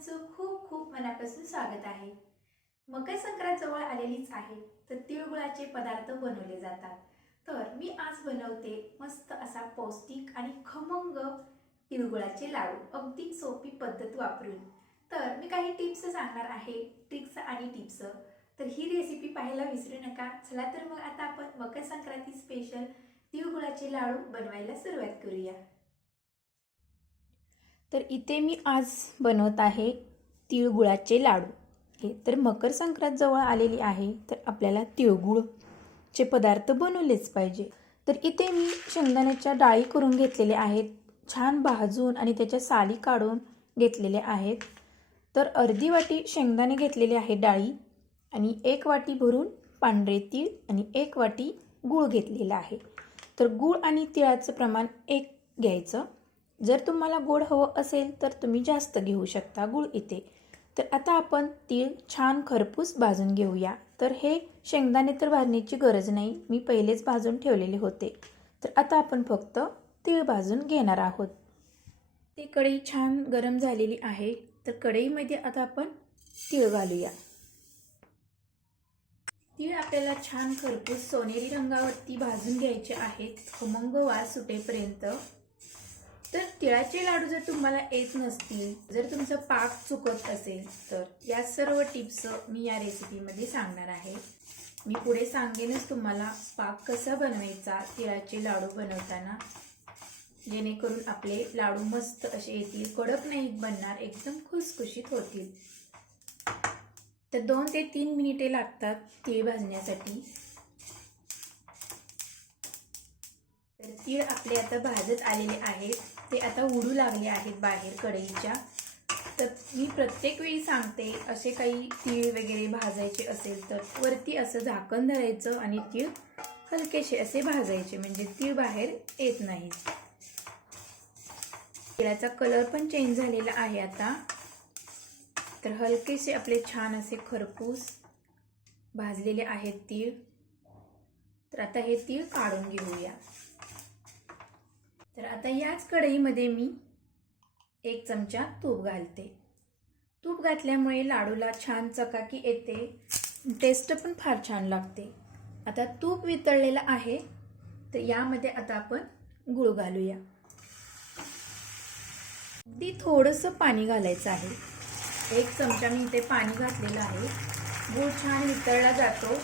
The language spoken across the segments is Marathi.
सर्वांचं खूप खूप मनापासून स्वागत आहे. मकर संक्रांत जवळ आलेलीच आहे तर तिळगुळाचे पदार्थ बनवले जातात. तर मी आज बनवते मस्त असा पौष्टिक आणि खमंग तिळगुळाचे लाडू. अगदी सोपी पद्धत वापरून. तर मी काही टिप्स सांगणार आहे ट्रिक्स आणि टिप्स तर ही रेसिपी पाहायला विसरू नका. चला तर मग आता आपण मकर संक्रांती स्पेशल तिळगुळाचे लाडू बनवायला सुरुवात करूया. तर इथे मी आज बनवत आहे तिळगुळाचे लाडू. हे तर मकर संक्रांत जवळ आलेली आहे तर आपल्याला तिळगुळचे पदार्थ बनवलेच पाहिजे. तर इथे मी शेंगदाण्याच्या डाळी करून घेतलेल्या आहेत छान भाजून आणि त्याच्या साली काढून घेतलेले आहेत. तर अर्धी वाटी शेंगदाणे घेतलेले आहे डाळी आणि एक वाटी भरून पांढरे तीळ आणि एक वाटी गूळ घेतलेला आहे. तर गूळ आणि तिळाचं प्रमाण एक घ्यायचं. जर तुम्हाला गोड हवं असेल तर तुम्ही जास्त घेऊ शकता गूळ इथे. तर आता आपण तीळ छान खरपूस भाजून घेऊया. तर हे शेंगदाणे तर भाजण्याची गरज नाही मी पहिलेच भाजून ठेवलेले होते. तर आता आपण फक्त तीळ भाजून घेणार आहोत. ती कढई छान गरम झालेली आहे. तर कढईमध्ये आता आपण तीळ घालूया. तीळ आपल्याला छान खरपूस सोनेरी रंगावरती भाजून घ्यायचे आहेत. खमंग वास सुटेपर्यंत. तर तिळाचे लाडू जर तुम्हाला येत नसतील जर तुमचं पाक चुकत असेल तर या सर्व टिप्स मी या रेसिपीमध्ये सांगणार आहे. मी पुढे सांगेनच तुम्हाला पाक कसा बनवायचा तिळाचे लाडू बनवताना. जेणेकरून आपले लाडू मस्त असे येतील कडक नाही बनणार एकदम खुसखुशीत होतील. तर दोन ते तीन मिनिटे लागतात तीळ भाजण्यासाठी. तर तीळ आपले आता भाजत आलेले आहेत. ते आता उडू लागले आहेत बाहेर कढईच्या. तर मी प्रत्येक वेळी सांगते असे काही तीळ वगैरे भाजायचे असेल तर वरती असं झाकण धरायचं आणि तीळ हलकेसे असे भाजायचे म्हणजे तीळ बाहेर येत नाही. तिळाचा कलर पण चेंज झालेला आहे आता. तर हलकेसे आपले छान असे खरपूस भाजलेले आहेत तीळ. तर आता हे तीळ काढून घेऊया. तर आता याच कढईमध्ये मी एक चमचा तूप घालते. तूप घातल्यामुळे लाडूला छान चकाकी येते. टेस्ट पण फार छान लागते. आता तूप वितळलेलं आहे तर यामध्ये आता आपण गुळ घालूया. अगदी थोडंसं पाणी घालायचं आहे. एक चमचा मी इथे पाणी घातलेलं आहे. गूळ छान वितळला जातो.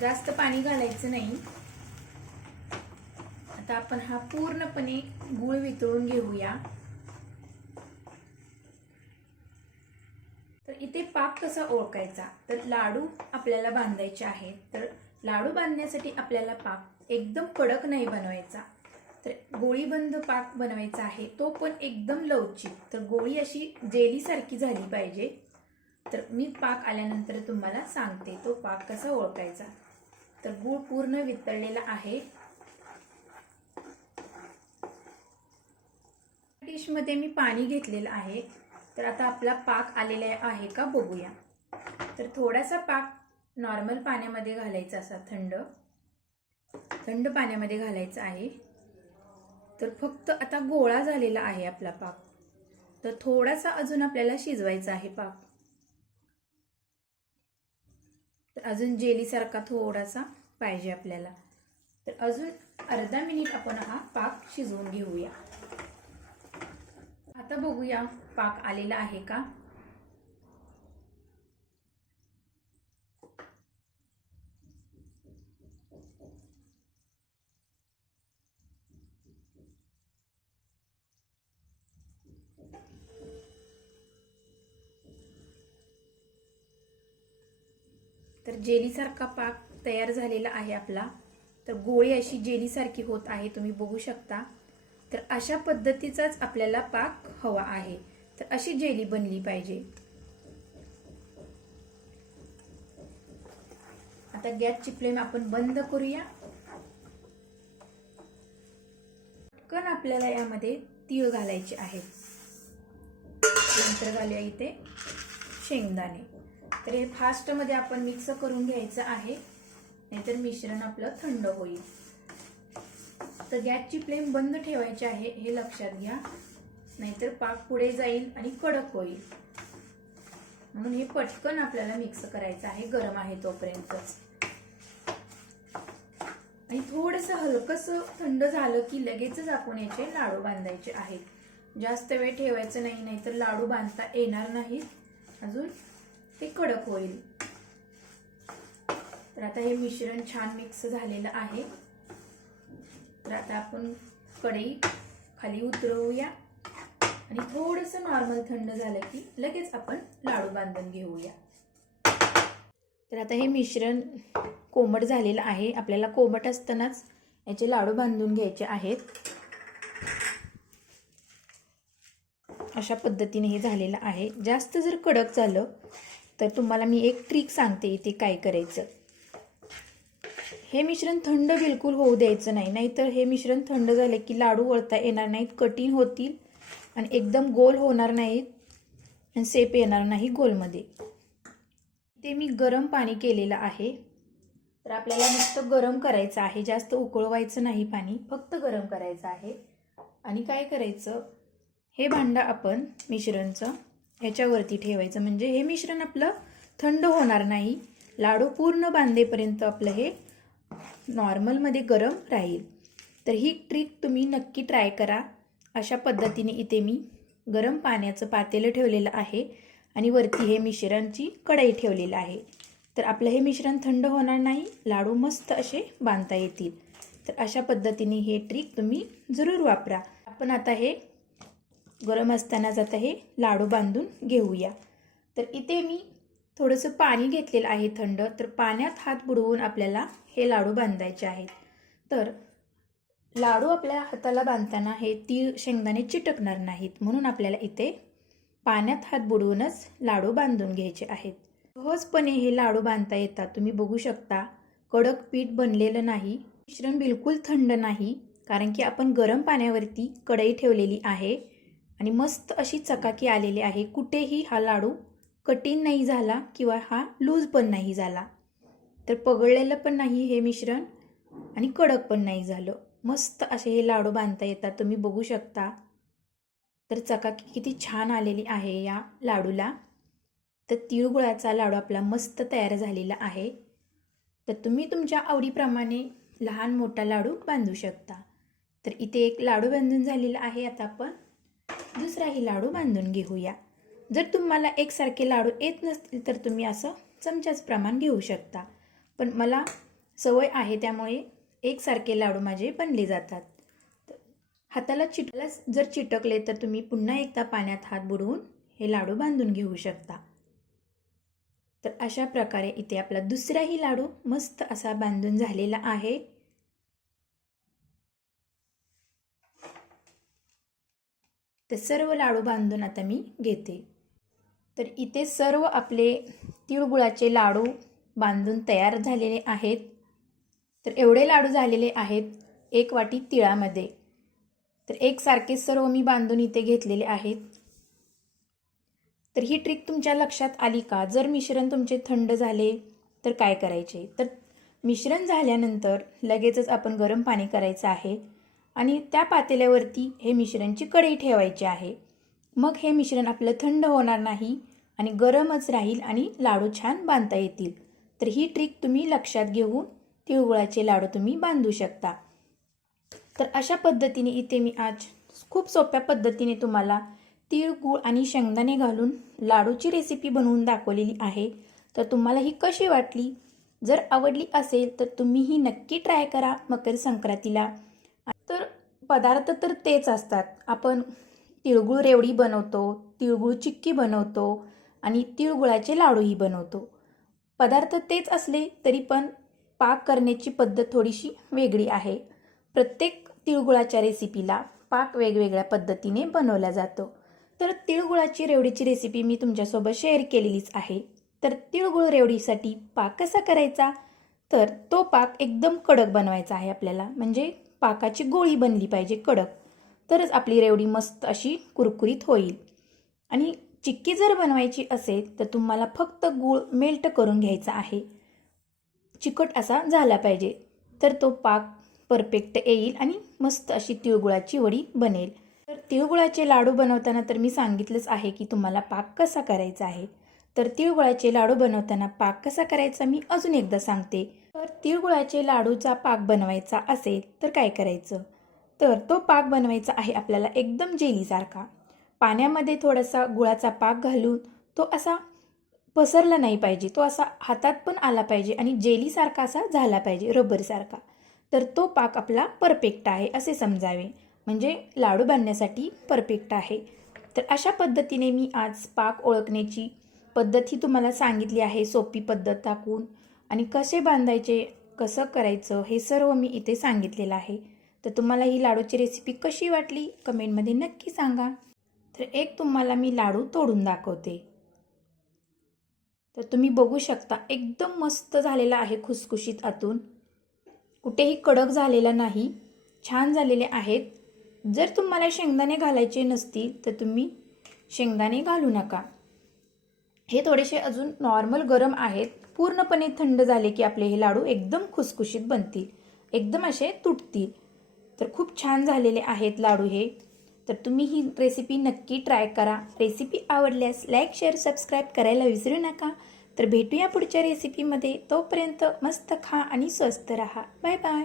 जास्त पाणी घालायचं नाही. आता आपण हा पूर्णपणे गूळ वितळून घेऊया. तर इथे पाक कसा ओळखायचा? तर लाडू आपल्याला बांधायचे आहेत. तर लाडू बांधण्यासाठी आपल्याला पाक एकदम कडक नाही बनवायचा. तर गोळीबंद पाक बनवायचा आहे. तो पण एकदम लवचिक. तर गोळी अशी जेलीसारखी झाली पाहिजे. तर मी पाक आल्यानंतर तुम्हाला सांगते तो पाक कसा ओळखायचा. तर गूळ पूर्ण वितळलेला आहे. डिशमध्ये मी पाणी घेतलेलं आहे. तर आता आपला पाक आलेला आहे का बघूया. तर थोडासा पाक नॉर्मल पाण्यामध्ये घालायचा असा थंड. थंड पाण्यामध्ये घालायचा आहे. तर फक्त आता गोळा झालेला आहे आपला पाक. तर थोडासा अजून आपल्याला शिजवायचा आहे पाक. तर अजून जेलीसारखा थोडासा पाहिजे आपल्याला. तर अजून अर्धा मिनिट आपण हा पाक शिजवून घेऊया. आता बघूया पाक आलेला आहे का? तर जेलीसारखा पाक तयार झालेला आहे आपला. तर गोळी अशी जेलीसारखी होत आहे तुम्ही बघू शकता. तर अशा पद्धतीचाच आपल्याला पाक हवा आहे. तर अशी जेली बनली पाहिजे. आता गॅसची फ्लेम आपण बंद करूया. कण आपल्याला यामध्ये तीळ घालायचे आहेत नंतर घालूया इथे शेंगदाणे. तर हे फास्टमध्ये आपण मिक्स करून घ्यायचं आहे. नाहीतर मिश्रण आपलं थंड होईल. तर गॅसची फ्लेम बंद ठेवायची आहे हे लक्षात घ्या. नाहीतर पाक पुढे जाईल आणि कडक होईल. म्हणून हे पटकन आपल्याला मिक्स करायचं आहे गरम आहे तोपर्यंतच आणि थोडंसं हलकंसं थंड झालं की लगेचच आपण याचे लाडू बांधायचे आहेत. जास्त वेळ ठेवायचं नाही नाहीतर लाडू बांधता येणार नाहीत. अजून ते कडक होईल. तर आता हे मिश्रण छान मिक्स झालेलं आहे. तर आता आपण कढई खाली उतरवूया. आणि थोडंसं नॉर्मल थंड झालं की लगेच आपण लाडू बांधून घेऊया. तर आता हे मिश्रण कोमट झालेलं आहे. आपल्याला कोमट असतानाच याचे लाडू बांधून घ्यायचे आहेत. अशा पद्धतीने हे झालेलं आहे. जास्त जर कडक झालं तर तुम्हाला मी एक ट्रिक सांगते इथे काय करायचं. हे मिश्रण थंड बिलकुल होऊ द्यायचं नाही. नाहीतर हे मिश्रण थंड झाले की लाडू वळता येणार नाहीत कठीण होतील आणि एकदम गोल होणार नाहीत आणि सेप येणार नाही गोलमध्ये. ते मी गरम पाणी केलेलं आहे. तर आपल्याला नुसतं गरम करायचं आहे. जास्त उकळवायचं नाही पाणी फक्त गरम करायचं आहे. आणि काय करायचं? हे भांडं आपण मिश्रणचं ह्याच्यावरती ठेवायचं. म्हणजे हे मिश्रण आपलं थंड होणार नाही. लाडू पूर्ण बांधेपर्यंत आपलं हे नॉर्मलमध्ये गरम राहील. तर ही ट्रिक तुम्ही नक्की ट्राय करा. अशा पद्धतीने इथे मी गरम पाण्याचं पातेलं ठेवलेलं आहे आणि वरती हे मिश्रणची कढई ठेवलेलं आहे. तर आपलं हे मिश्रण थंड होणार नाही लाडू मस्त असे बांधता येतील. तर अशा पद्धतीने हे ट्रिक तुम्ही जरूर वापरा. आपण आता हे गरम असतानाच आता हे लाडू बांधून घेऊया. तर इथे मी थोडंसं पाणी घेतलेलं आहे थंड तर पाण्यात हात बुडवून आपल्याला हे लाडू बांधायचे आहेत. तर लाडू आपल्या हाताला बांधताना हे तीळ शेंगदाणे चिटकणार नाहीत म्हणून आपल्याला इथे पाण्यात हात बुडवूनच लाडू बांधून घ्यायचे आहेत. सहजपणे हे लाडू बांधता येतात. तुम्ही बघू शकता कडक पीठ बनलेलं नाही मिश्रण बिलकुल थंड नाही कारण की आपण गरम पाण्यावरती कढई ठेवलेली आहे आणि मस्त अशी चकाकी आलेली आहे. कुठेही हा लाडू कठीण नाही झाला किंवा हा लूज पण नाही झाला. तर पगळलेलं पण नाही हे मिश्रण आणि कडक पण नाही झालं. मस्त असे हे लाडू बांधता येतात. तुम्ही बघू शकता. तर चकाकी किती छान आलेली आहे या लाडूला. तर तिळगुळाचा लाडू आपला मस्त तयार झालेला आहे. तर तुम्ही तुमच्या आवडीप्रमाणे लहान मोठा लाडू बांधू शकता. तर इथे एक लाडू बांधून झालेला आहे. आता आपण दुसराही लाडू बांधून घेऊया. जर तुम्हाला एकसारखे लाडू येत नसतील तर तुम्ही असं चमच्याच प्रमाण घेऊ शकता. पण मला सवय आहे त्यामुळे एकसारखे लाडू माझे बनले जातात. हाताला चिटला जर चिटकले तर तुम्ही पुन्हा एकदा पाण्यात हात बुडवून हे लाडू बांधून घेऊ शकता. तर अशा प्रकारे इथे आपला दुसराही लाडू मस्त असा बांधून झालेला आहे. तर सर्व लाडू बांधून आता मी घेते. तर इथे सर्व आपले तिळगुळाचे लाडू बांधून तयार झालेले आहेत. तर एवढे लाडू झालेले आहेत एक वाटी तिळामध्ये. तर एकसारखे सर्व मी बांधून इथे घेतलेले आहेत. तर ही ट्रिक तुमच्या लक्षात आली का? जर मिश्रण तुमचे थंड झाले तर काय करायचे? तर मिश्रण झाल्यानंतर लगेचच आपण गरम पाणी करायचं आहे आणि त्या पातेल्यावरती हे मिश्रणची कढई ठेवायची आहे. मग हे मिश्रण आपलं थंड होणार नाही. आणि गरमच राहील आणि लाडू छान बांधता येतील. तर ही ट्रिक तुम्ही लक्षात घेऊन तिळगुळाचे लाडू तुम्ही बांधू शकता. तर अशा पद्धतीने इथे मी आज खूप सोप्या पद्धतीने तुम्हाला तिळगुळ आणि शेंगदाणे घालून लाडूची रेसिपी बनवून दाखवलेली आहे. तर तुम्हाला ही कशी वाटली? जर आवडली असेल तर तुम्ही ही नक्की ट्राय करा मकर संक्रांतीला. तर पदार्थ तर तेच असतात. आपण तिळगुळ रेवडी बनवतो तिळगुळ चिक्की बनवतो आणि तिळगुळाचे लाडूही बनवतो. पदार्थ तेच असले तरी पण पाक करण्याची पद्धत थोडीशी वेगळी आहे. प्रत्येक तिळगुळाच्या रेसिपीला पाक वेगवेगळ्या पद्धतीने बनवला जातो. तर तिळगुळाची रेवडीची रेसिपी मी तुमच्यासोबत शेअर केलेलीच आहे. तर तिळगुळ रेवडीसाठी पाक कसा करायचा? तर तो पाक एकदम कडक बनवायचा आहे आपल्याला. म्हणजे पाकाची गोळी बनली पाहिजे कडक. तरच आपली रेवडी मस्त अशी कुरकुरीत होईल. आणि चिक्की जर बनवायची असेल तर तुम्हाला फक्त गूळ मेल्ट करून घ्यायचा आहे. चिकट असा झाला पाहिजे तर तो पाक परफेक्ट येईल आणि मस्त अशी तिळगुळाची वडी बनेल. तर तिळगुळाचे लाडू बनवताना तर मी सांगितलंच आहे की तुम्हाला पाक कसा करायचा आहे. तर तिळगुळाचे लाडू बनवताना पाक कसा करायचा मी अजून एकदा सांगते. तर तिळगुळाचे लाडूचा पाक बनवायचा असेल तर काय करायचं? तर तो पाक बनवायचा आहे आपल्याला एकदम जेलीसारखा. पाण्यामध्ये थोडासा गुळाचा पाक घालून तो असा पसरला नाही पाहिजे. तो असा हातात पण आला पाहिजे आणि जेलीसारखा असा झाला पाहिजे रबरसारखा. तर तो पाक आपला परफेक्ट आहे असे समजावे. म्हणजे लाडू बांधण्यासाठी परफेक्ट आहे. तर अशा पद्धतीने मी आज पाक ओळखण्याची पद्धत ही तुम्हाला सांगितली आहे सोपी पद्धत टाकून आणि कसे बांधायचे कसं करायचं हे सर्व मी इथे सांगितलेलं आहे. तर तुम्हाला ही लाडूची रेसिपी कशी वाटली कमेंटमध्ये नक्की सांगा. तर एक तुम्हाला मी लाडू तोडून दाखवते. तर तुम्ही बघू शकता एकदम मस्त झालेला आहे खुसखुशीत आतून. कुठेही कडक झालेला नाही छान झालेले आहेत. जर तुम्हाला शेंगदाणे घालायचे नसतील तर तुम्ही शेंगदाणे घालू नका. हे थोडेसे अजून नॉर्मल गरम आहेत. पूर्णपणे थंड झाले की आपले हे लाडू एकदम खुसखुशीत बनतील. एकदम असे तुटतील. तर खूप छान झालेले आहेत लाडू हे. तर तुम्ही ही रेसिपी नक्की ट्राय करा. रेसिपी आवडल्यास लाईक शेअर सबस्क्राईब करायला विसरू नका. तर भेटूया पुढच्या रेसिपीमध्ये तोपर्यंत मस्त खा आणि स्वस्त रहा. Bye bye